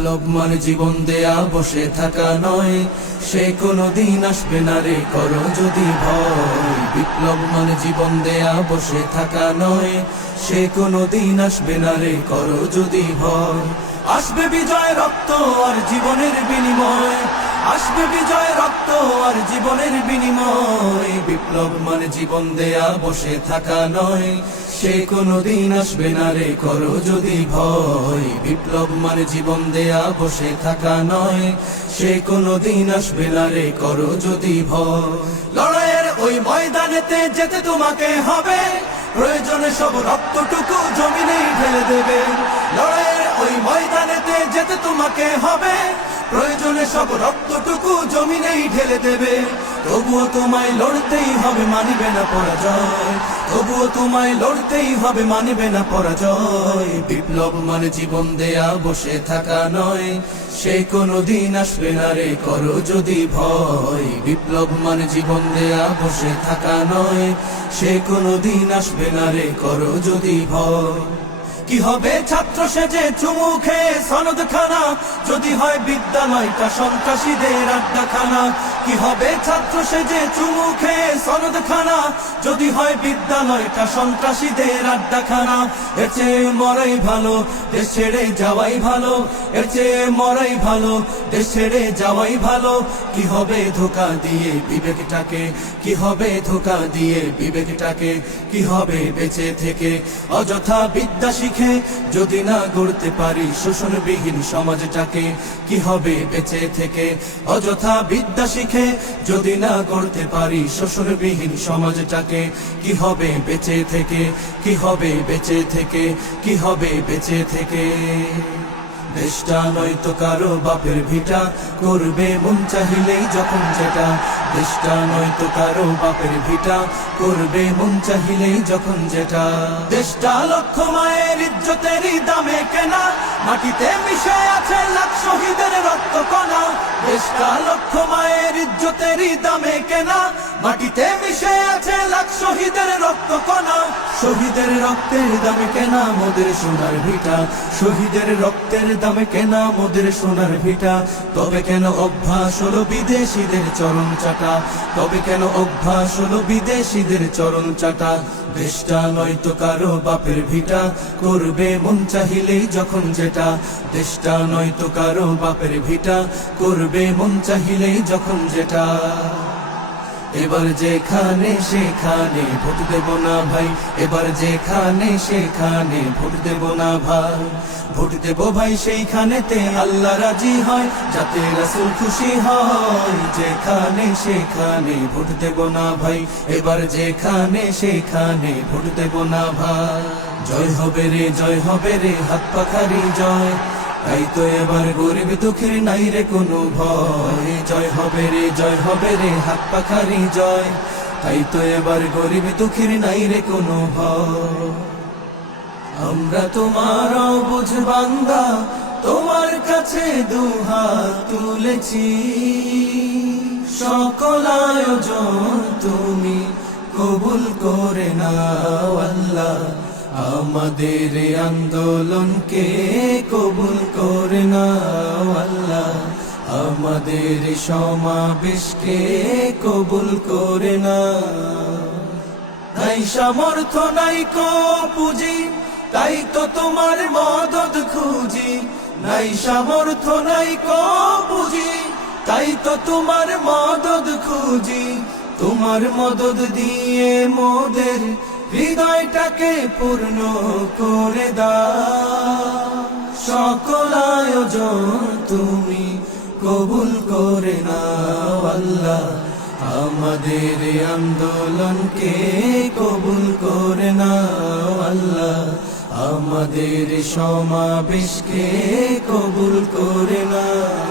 বিপ্লব মানে জীবন দেয়া বসে থাকা নয়, সে কোনদিন আসবে না রে করো যদি ভয়। বিপ্লব মানে জীবন দেয়া বসে থাকা নয়, সে কোনদিন আসবে না রে করো যদি ভয়। আসবে বিজয় রক্ত আর জীবনের বিনিময়, আসবে বিজয় রক্ত আর জীবনের বিনিময়। বিপ্লব মানে জীবন দেয়া বসে থাকা নয়, সে কোনদিন আসবে না রে করো যদি ভয়। বিপ্লব মানে জীবন দেয়া বসে থাকা নয়, সে কোনদিন আসবে না রে করো যদি ভয়। লড়াইয়ের ওই ময়দানেতে যেতে তোমাকে হবে, প্রয়োজনে সব রক্তটুকু জমিনেই ঢেলে দেবে। লড়াইয়ের ওই ময়দানেতে যেতে তোমাকে হবে, প্রয়োজনে সব রক্তটুকু জমিনেই ঢেলে দেবে। তবুও তোমায় লড়তেই হবে, মানিবে না পরাজয়। তবুও তোমায় লড়তেই হবে, মানিবে না পরাজয়। বিপ্লব মানে জীবন দেয়া বসে থাকা নয়, সে কোনদিন আসবে না রে করো যদি ভয়। বিপ্লব মানে জীবন দেয়া বসে থাকা নয়, সে কোনদিন আসবে না রে করো যদি ভয়। কি হবে ছাত্র সেজে চুমু খেয়ে সনদ খানা, যদি হয় বিদ্যালয়টা সন্ত্রাসীদের আড্ডাখানা। কি হবে ছাত্র সেজে চুমু খেয়ে সনদ খানা, যদি হয় বিদ্যালয়টা সন্ত্রাসীদের আড্ডাখানা। এর চেয়ে মরাই ভালো, দেশ ছেড়ে যাওয়াই ভালো। এর চেয়ে মরাই ভালো, দেশ ছেড়ে যাওয়াই ভালো। কি হবে ধোঁকা দিয়ে বিবেকটাকে, কি হবে ধোঁকা দিয়ে বিবেকটাকে। কি হবে বেঁচে থেকে অযথা বিদ্যা শিখে, যদি না গড়তে পারি শোষণবিহীন সমাজটাকে। কি হবে বেঁচে থেকে অযথা বিদ্যা শিখে, যদি না গড়তে পারি শোষণবিহীন সমাজটাকে। কি হবে বেঁচে থেকে, কি হবে বেঁচে থেকে, কি হবে বেঁচে থেকে। দেশটা নয়তো কারো বাপের ভিটা, করবে মন চাহিলেই যখন যেটা। দেশটা নয়তো কারো বাপের ভিটা, করবে মন চাহিলেই যখন যেটা। দেশটা লক্ষ মায়ের ইজ্জতেরই দামে কেনা, মাটিতে মিশে আছে লাখ শহীদের রক্ত কণা। দেশটা লক্ষ মায়ের ইজ্জতেরই দামে কেনা, মাটিতে মিশে আছে লাখ শহীদের রক্ত কণা। শহীদের রক্তের দামে কেনা মোদের সোনার ভিটা, শহীদের রক্তের দামে কেনা মোদের সোনার ভিটা। তবে কেন অভ্যাস হলো বিদেশিদের চরণ চাটা, তবে কেন অভ্যাস হলো বিদেশিদের চরণ চাটা। দেশটা নয়তো কারো বাপের ভিটা, করবে মন চাহিলেই যখন যেটা। দেশটা নয়তো কারো বাপের ভিটা, করবে মন চাহিলেই যখন যেটা। এবার যেখানে সেখানে ভোট দেব না ভাই, এবার যেখানে সেখানে ভোট দেব না ভাই। ভোট দেব ভাই সেইখানেতে আল্লাহ রাজি হয়, যাতে রাসূল খুশি হয়। যেখানে সেখানে ভোট দেব না ভাই, এবার যেখানে সেখানে ভোট দেব না ভাই। জয় হবে রে, জয় হবে রে, হাত পাখারি জয়। তাই তো এবার গরিব দুঃখীর নাই রে কোনো ভয়। জয় হবে রে, জয় হবে রে, হাত পাখারি জয়। তাই তো এবার গরিব দুঃখীর নাই রে কোনো ভয়। আমরা তোমার অবুঝ বান্দা, তোমার কাছে দুহাত তুলেছি। সকল আয়োজন তুমি কবুল করে নাও আল্লাহ, আমাদের আন্দোলনকে কবুল করে নাও আল্লাহ। আমাদের সমাবেশকে কবুল করে নাও। নাই সামর্থ্য নাই কো পুঁজি, তাই তো তোমার মদদ খুঁজি। নাই সামর্থ্য নাই কো পুঁজি, তাই তো তোমার মদদ খুঁজি। তোমার মদদ দিয়ে মোদের হৃদয়টাকে পূর্ণ করে দাও। সকল আয়োজন তুমি কবুল করে নাও আল্লাহ, আমাদের আন্দোলনকে কবুল করে নাও আল্লাহ। আমাদের সমাবেশকে কবুল করে নাও।